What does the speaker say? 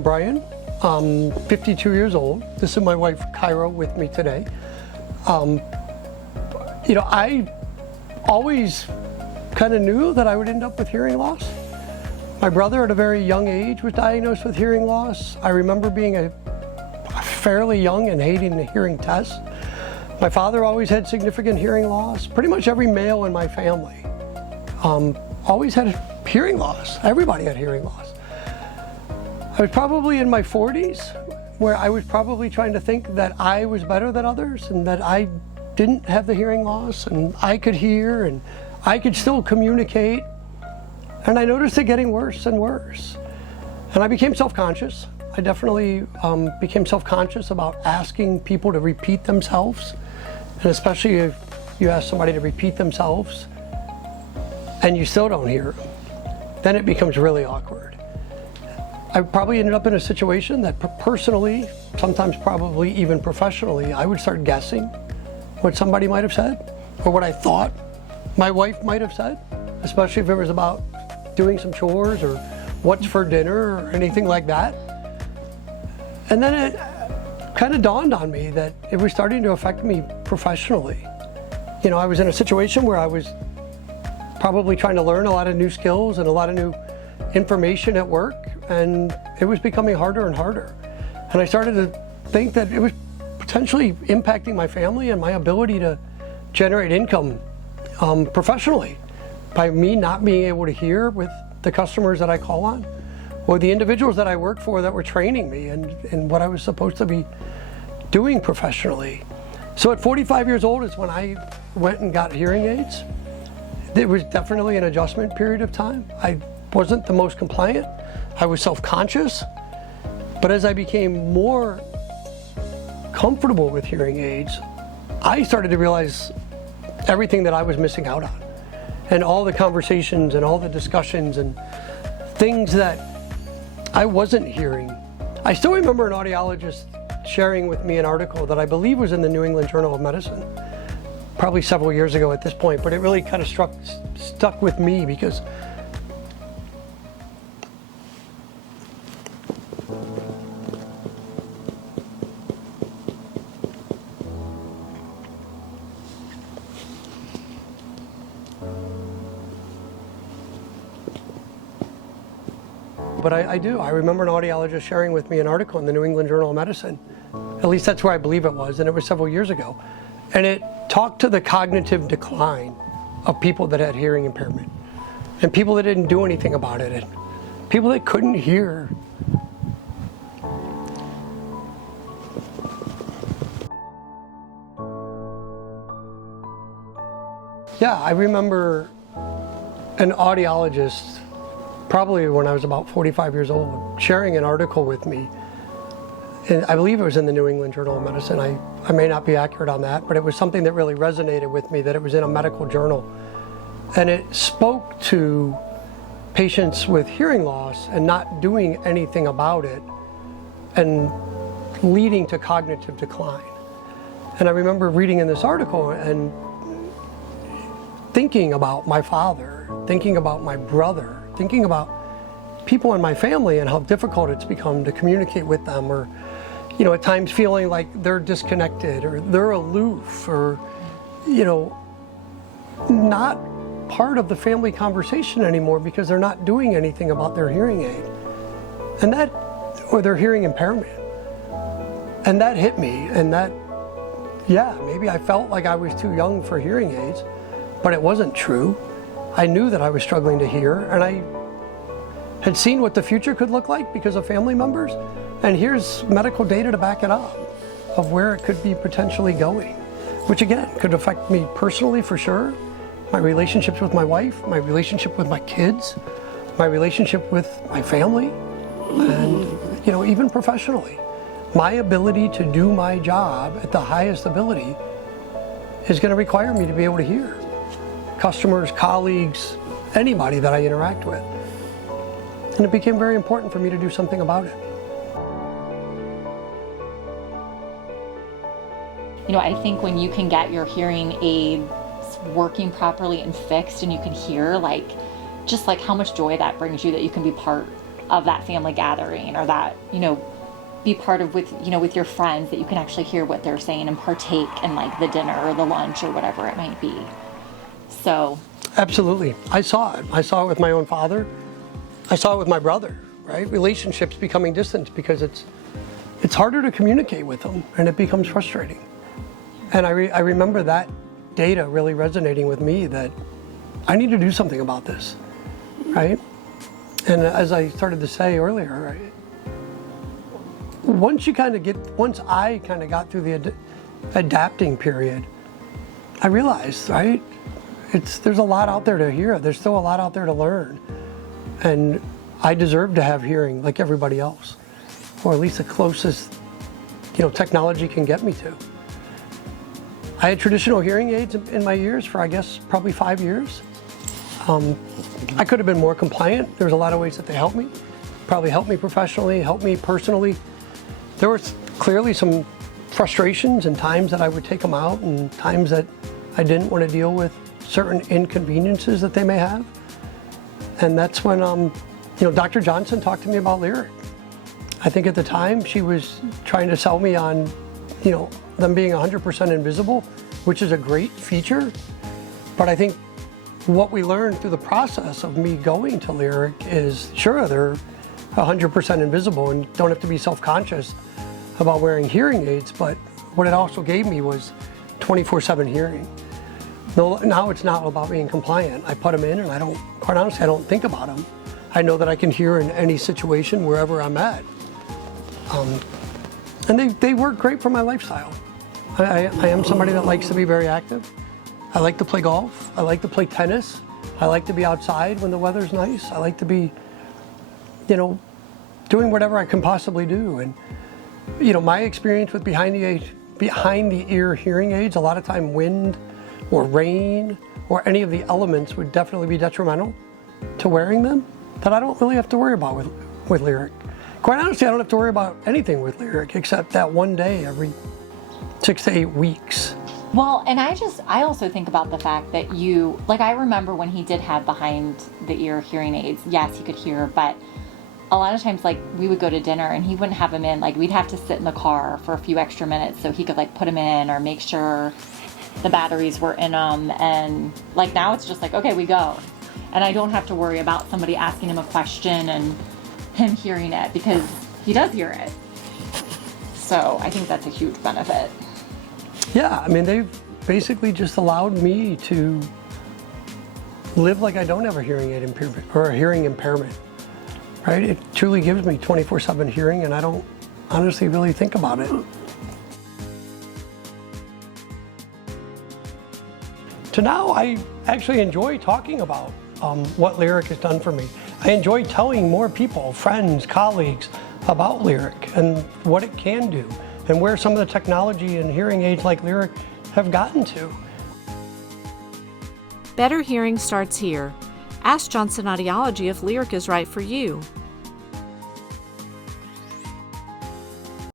I'm Brian. I'm 52 years old. This is my wife, Kyra, with me today. I always kind of knew that I would end up with hearing loss. My brother at a very young age was diagnosed with hearing loss. I remember being fairly young and hating the hearing test. My father always had significant hearing loss. Pretty much every male in my family always had hearing loss. Everybody had hearing loss. I was probably in my 40s where I was probably trying to think that I was better than others and that I didn't have the hearing loss and I could hear and I could still communicate. And I noticed it getting worse and worse. And I became self-conscious. I definitely became self-conscious about asking people to repeat themselves. And especially if you ask somebody to repeat themselves and you still don't hear them, then it becomes really awkward. I probably ended up in a situation that personally, sometimes probably even professionally, I would start guessing what somebody might have said or what I thought my wife might have said, especially if it was about doing some chores or what's for dinner or anything like that. And then it kind of dawned on me that it was starting to affect me professionally. You know, I was in a situation where I was probably trying to learn a lot of new skills and a lot of new information at work, and it was becoming harder and harder. And I started to think that it was potentially impacting my family and my ability to generate income professionally by me not being able to hear with the customers that I call on or the individuals that I work for that were training me and what I was supposed to be doing professionally. So at 45 years old is when I went and got hearing aids. It was definitely an adjustment period of time. I wasn't the most compliant. I was self-conscious. But as I became more comfortable with hearing aids, I started to realize everything that I was missing out on. And all the conversations and all the discussions and things that I wasn't hearing. I still remember an audiologist sharing with me an article that I believe was in the New England Journal of Medicine, probably several years ago at this point, but it really kind of stuck with me because I do. I remember an audiologist sharing with me an article in the New England Journal of Medicine. At least that's where I believe it was, and it was several years ago. And it talked to the cognitive decline of people that had hearing impairment and people that didn't do anything about it and people that couldn't hear. Yeah, I remember an audiologist probably when I was about 45 years old, sharing an article with me. And I believe it was in the New England Journal of Medicine. I may not be accurate on that, but it was something that really resonated with me, that it was in a medical journal. And it spoke to patients with hearing loss and not doing anything about it and leading to cognitive decline. And I remember reading in this article and thinking about my father, thinking about my brother, thinking about people in my family and how difficult it's become to communicate with them, or, you know, at times feeling like they're disconnected or they're aloof or, you know, not part of the family conversation anymore because they're not doing anything about their hearing aid and that, or their hearing impairment. And that hit me, and that, yeah, maybe I felt like I was too young for hearing aids, but it wasn't true. I knew that I was struggling to hear, and I had seen what the future could look like because of family members, and here's medical data to back it up of where it could be potentially going, which again could affect me personally for sure, my relationships with my wife, my relationship with my kids, my relationship with my family, and, you know, even professionally. My ability to do my job at the highest ability is going to require me to be able to hear customers, colleagues, anybody that I interact with. And it became very important for me to do something about it. You know, I think when you can get your hearing aids working properly and fixed and you can hear, like, just like how much joy that brings you, that you can be part of that family gathering, or that, be part of with your friends, that you can actually hear what they're saying and partake in like the dinner or the lunch or whatever it might be. So. Absolutely. I saw it. I saw it with my own father. I saw it with my brother, right? Relationships becoming distant because it's harder to communicate with them, and it becomes frustrating. And I remember that data really resonating with me, that I need to do something about this, right? And as I started to say earlier, right, once I kind of got through the adapting period, I realized, right, there's a lot out there to hear. There's still a lot out there to learn. And I deserve to have hearing like everybody else, or at least the closest, technology can get me to. I had traditional hearing aids in my ears for, I guess, probably 5 years. I could have been more compliant. There's a lot of ways that they helped me. Probably helped me professionally, helped me personally. There was clearly some frustrations and times that I would take them out, and times that I didn't want to deal with certain inconveniences that they may have. And that's when, Dr. Johnson talked to me about Lyric. I think at the time she was trying to sell me on, them being 100% invisible, which is a great feature. But I think what we learned through the process of me going to Lyric is, sure, they're 100% invisible and don't have to be self-conscious about wearing hearing aids, but what it also gave me was 24/7 hearing. Now it's not about being compliant. I put them in, and quite honestly, I don't think about them. I know that I can hear in any situation wherever I'm at. And they work great for my lifestyle. I am somebody that likes to be very active. I like to play golf. I like to play tennis. I like to be outside when the weather's nice. I like to be, doing whatever I can possibly do. And, my experience with behind the ear hearing aids, a lot of time wind or rain or any of the elements would definitely be detrimental to wearing them, that I don't really have to worry about with Lyric. Quite honestly, I don't have to worry about anything with Lyric except that one day every 6 to 8 weeks. Well, and I also think about the fact that I remember when he did have behind the ear hearing aids, yes, he could hear, but a lot of times, we would go to dinner and he wouldn't have them in. We'd have to sit in the car for a few extra minutes so he could, put them in or make sure the batteries were in them. And, now it's just okay, we go. And I don't have to worry about somebody asking him a question and him hearing it, because he does hear it. So I think that's a huge benefit. Yeah, they've basically just allowed me to live like I don't have a hearing aid impairment or a hearing impairment, right? It truly gives me 24/7 hearing, and I don't honestly really think about it. So now I actually enjoy talking about what Lyric has done for me. I enjoy telling more people, friends, colleagues, about Lyric and what it can do, and where some of the technology and hearing aids like Lyric have gotten to. Better hearing starts here. Ask Johnson Audiology if Lyric is right for you.